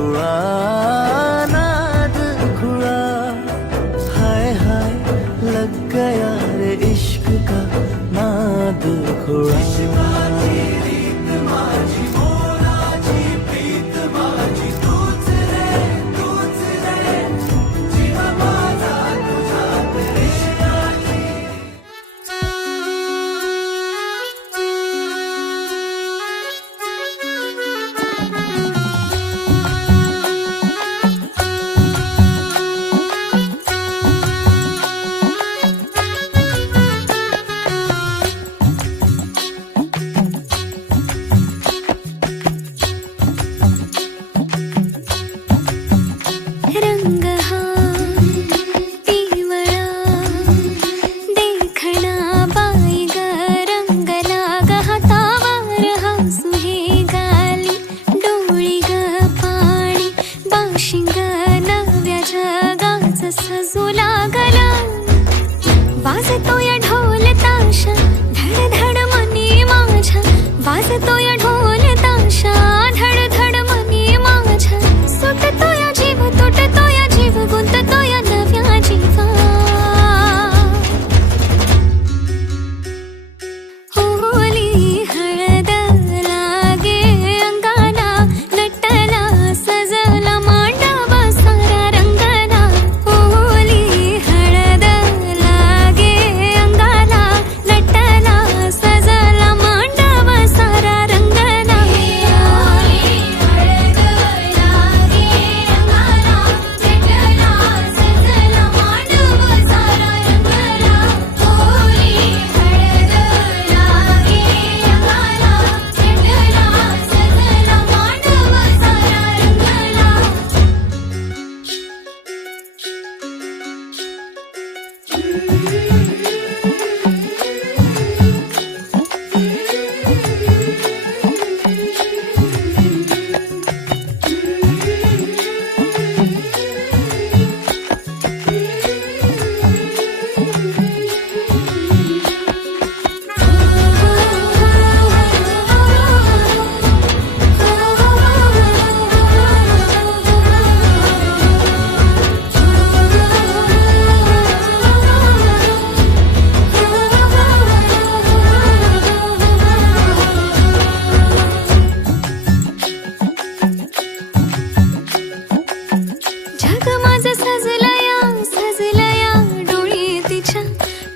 खुळा नाद खुळा हाय हाय लग गया रे इश्क का नाद खुळा वाजतो या ढोल ताशा धड धड मनी माझ्या वाजतो या ढोल ताशा धड धड मनी माझ्या सुटतो या जीव तुटतो या जीव गुंततो या नव्या जीवा होली हळद लागे अंगाला नटला सजला मांडवा सारा रंगला होली हळद लागे अंगाला नटला सजला मांडवा सारा रंगला होली हळद लागे अंगाला नटला सजला मांडवा सारा रंगला होली हळद लागे अंगाला नटला सजला मांडवा जग माझं सजलया डोळी तिच्या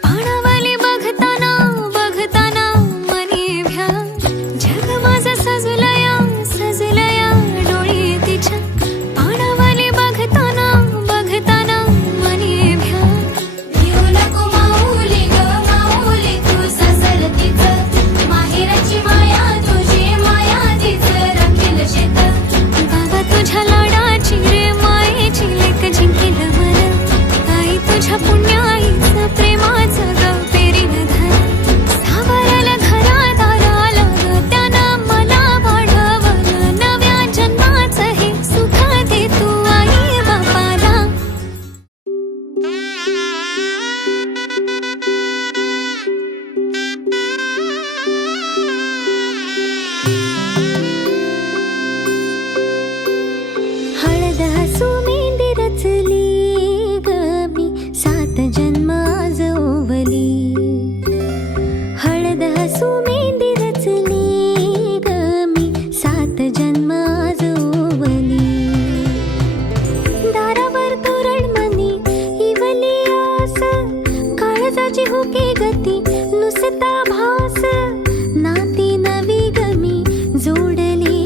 पाणावाली बघताना बघताना मनी भ्या जग माझं सजलया डोळी तिच्या पाणावाली बघताना बघताना मनी भ्या येऊ नको माऊली ग माऊली तू सजल तिचं माहेराची माया तुझी माया तिचं राखील शेत बाबा तुझ्या लाडाची रे मायेची लेक जिंकेल मन आई तुझ्या पुण्याईचं प्रेमाचं ग पेरीन धन सावराला घरात आला ग त्यानं मला वाढवलं नव्या जन्माचं हे सुख दे तू आई बापाला हळद हसू मेंदी रचली ग मी 7 जन्म आज ओवली हळद हसू मेंदी रचली ग मी 7 जन्म आज ओवली दारावर तोरण मनी इवली आस काळजाची हुके गती नुसता भास नाती नवी गमी जोडली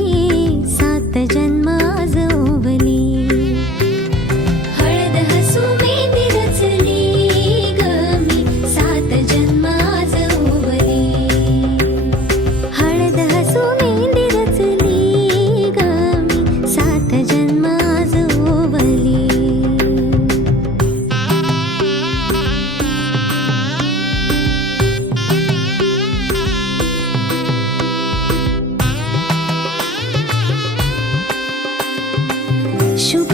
7 जन्म आज ओवली हळद हसू मेंदी रचली ग मी 7 जन्म आज ओवली हळद हसू मेंदी रचली ग मी 7 जन्म आज ओवली शुभ